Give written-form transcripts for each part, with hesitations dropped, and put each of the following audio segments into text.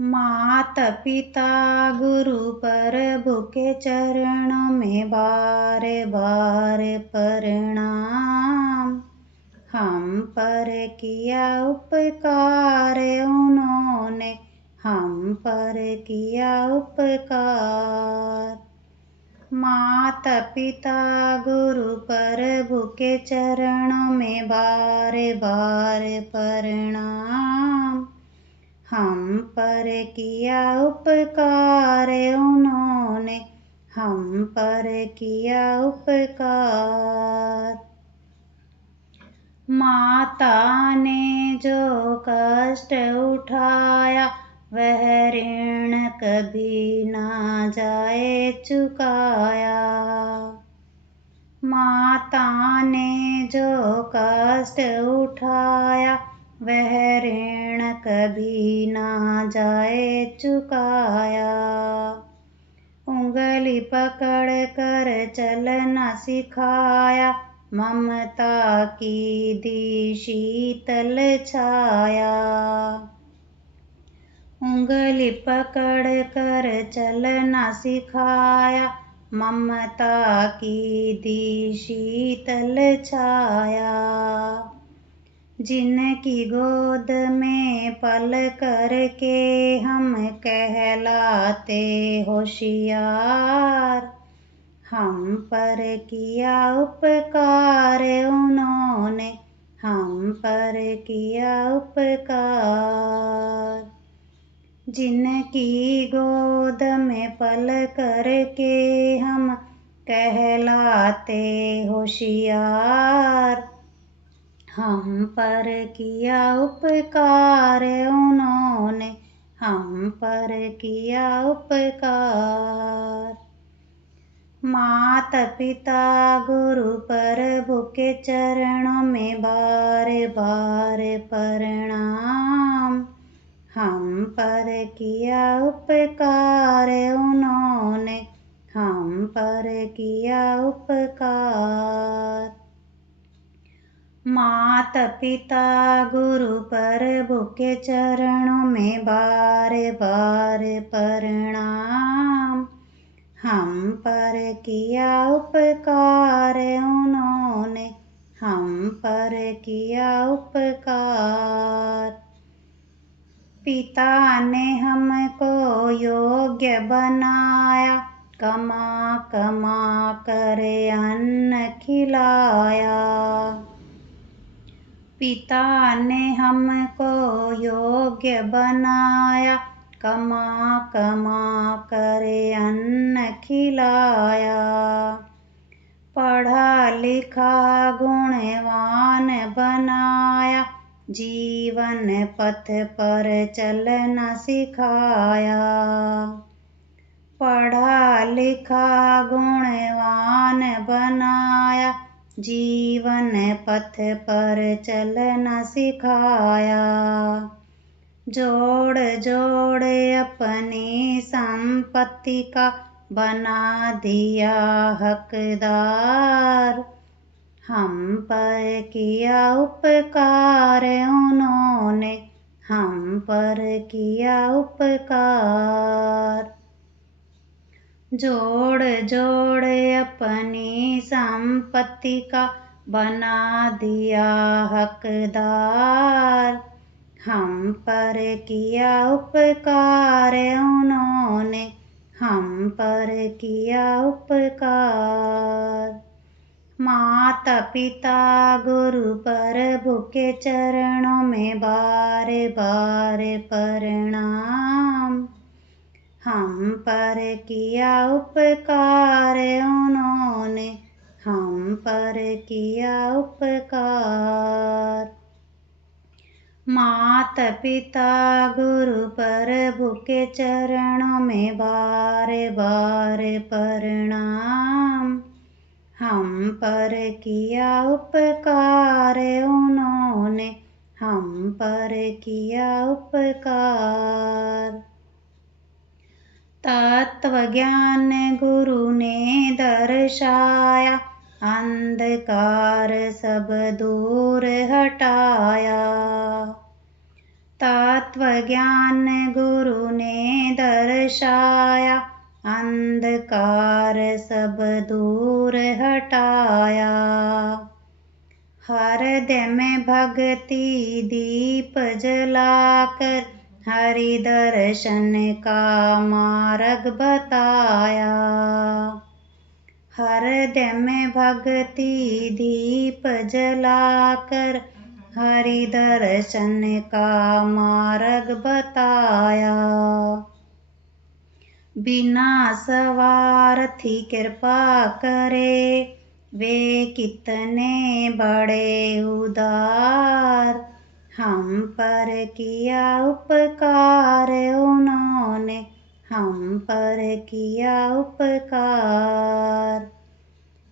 मात पिता गुरु प्रभु के चरणों में बार बार प्रणाम। हम पर किया उपकार उन्होंने हम पर किया उपकार। माता पिता गुरु प्रभु के चरणों में बार बार प्रणाम। हम पर किया उपकार उन्होंने हम पर किया उपकार। माता ने जो कष्ट उठाया वह ऋण कभी ना जाए चुकाया। माता ने जो कष्ट उठाया वह ऋण कभी ना जाए चुकाया। उंगली पकड़ कर चलना सिखाया ममता की दी शीतल छाया। उंगली पकड़ कर चलना सिखाया ममता की दी शीतल छाया। जिनकी गोद में पल करके हम कहलाते होशियार। हम पर किया उपकार उन्होंने हम पर किया उपकार। जिनकी गोद में पल करके हम कहलाते होशियार। हम पर किया उपकार उन्होंने हम पर किया उपकार। माता पिता गुरु प्रभु के चरणों में बार बार प्रणाम। हम पर किया उपकार उन्होंने हम पर किया उपकार। माता पिता गुरु प्रभु के चरणों में बार बार प्रणाम। हम पर किया उपकार उन्होंने हम पर किया उपकार। पिता ने हमको योग्य बनाया कमा कमा कर अन्न खिलाया। पिता ने हमको योग्य बनाया कमा कमा कर अन्न खिलाया। पढ़ा लिखा गुणवान बनाया जीवन पथ पर चलना सिखाया। पढ़ा लिखा गुणवान बनाया जीवन पथ पर चलना सिखाया। जोड़ जोड़ अपनी संपत्ति का बना दिया हकदार। हम पर किया उपकार उन्होंने हम पर किया उपकार। जोड़ जोड़ अपनी संपत्ति का बना दिया हकदार। हम पर किया उपकार उन्होंने हम पर किया उपकार। माता पिता गुरु प्रभु के चरणों में बार बार प्रणाम। हम पर किया उपकार उन्होंने हम पर किया उपकार। माता पिता गुरु प्रभु के चरणों में बार बार प्रणाम। हम पर किया उपकार उन्होंने हम पर किया उपकार। तत्व ज्ञान गुरु ने दर्शाया अंधकार सब दूर हटाया। तत्व ज्ञान गुरु ने दर्शाया, अंधकार सब दूर हटाया। हृदय में भक्ति दीप जलाकर हरि दर्शन का मार्ग बताया। हृदय में भक्ति दीप जलाकर हरि दर्शन का मार्ग बताया। बिना स्वार्थी कृपा करे, वे कितने बड़े उदार। हम पर किया उपकार उन्होंने, हम पर किया उपकार।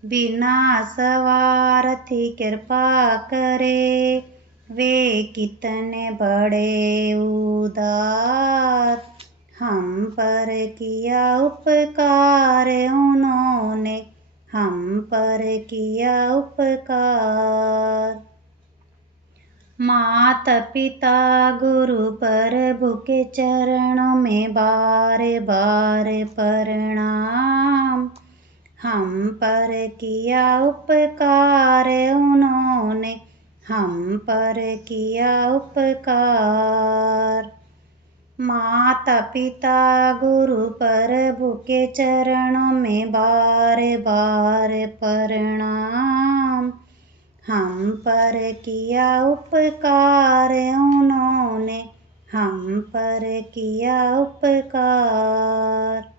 बिना स्वार्थी कृपा करे, वे कितने बड़े उदार। हम पर किया उपकार उन्होंने, हम पर किया उपकार। माता पिता गुरु प्रभु के चरणों में बार बार प्रणाम। हम पर किया उपकार उन्होंने, हम पर किया उपकार। माता पिता गुरु प्रभु के चरणों में बार बार प्रणाम। हम पर किया उपकार उन्होंने, हम पर किया उपकार।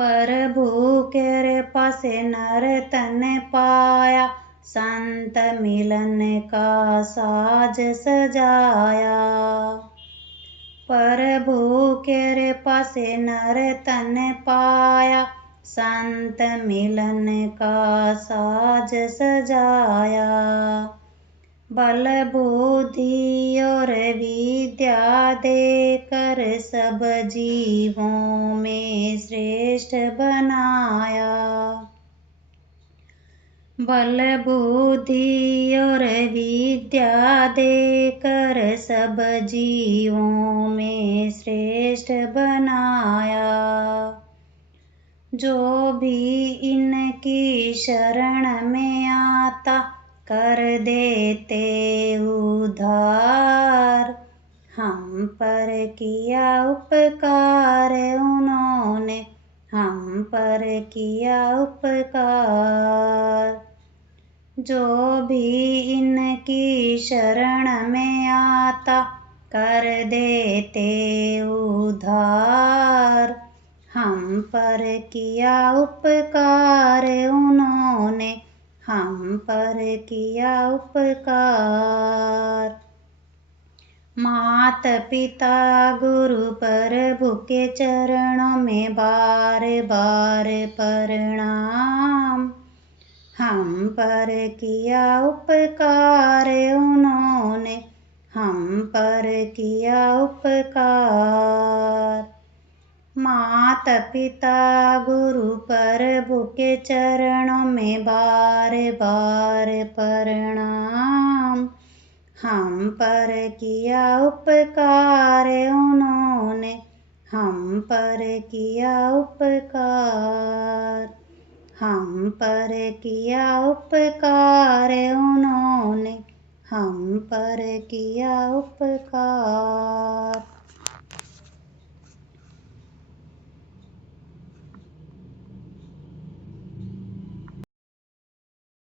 प्रभु कृपा से नर तन पाया, संत मिलन का साज सजाया। प्रभु कृपा से नर तन पाया, संत मिलन का साज सजाया। बल बुद्धि और विद्या देकर सब जीवों में श्रेष्ठ बनाया। बल बुद्धि और विद्या देकर सब जीवों में श्रेष्ठ बनाया। जो भी इनकी शरण में आता, कर देते उद्धार। हम पर किया उपकार उन्होंने, हम पर किया उपकार। जो भी इनकी शरण में आता, कर देते उद्धार। हम पर किया उपकार उन्होंने, हम पर किया उपकार। माता पिता गुरु प्रभु के चरणों में बार बार प्रणाम। हम पर किया उपकार उन्होंने, हम पर किया उपकार। माता पिता गुरु प्रभु के चरणों में बार बार प्रणाम। हम पर किया उपकार उन्होंने, हम पर किया उपकार। हम पर किया उपकार उन्होंने, हम पर किया उपकार।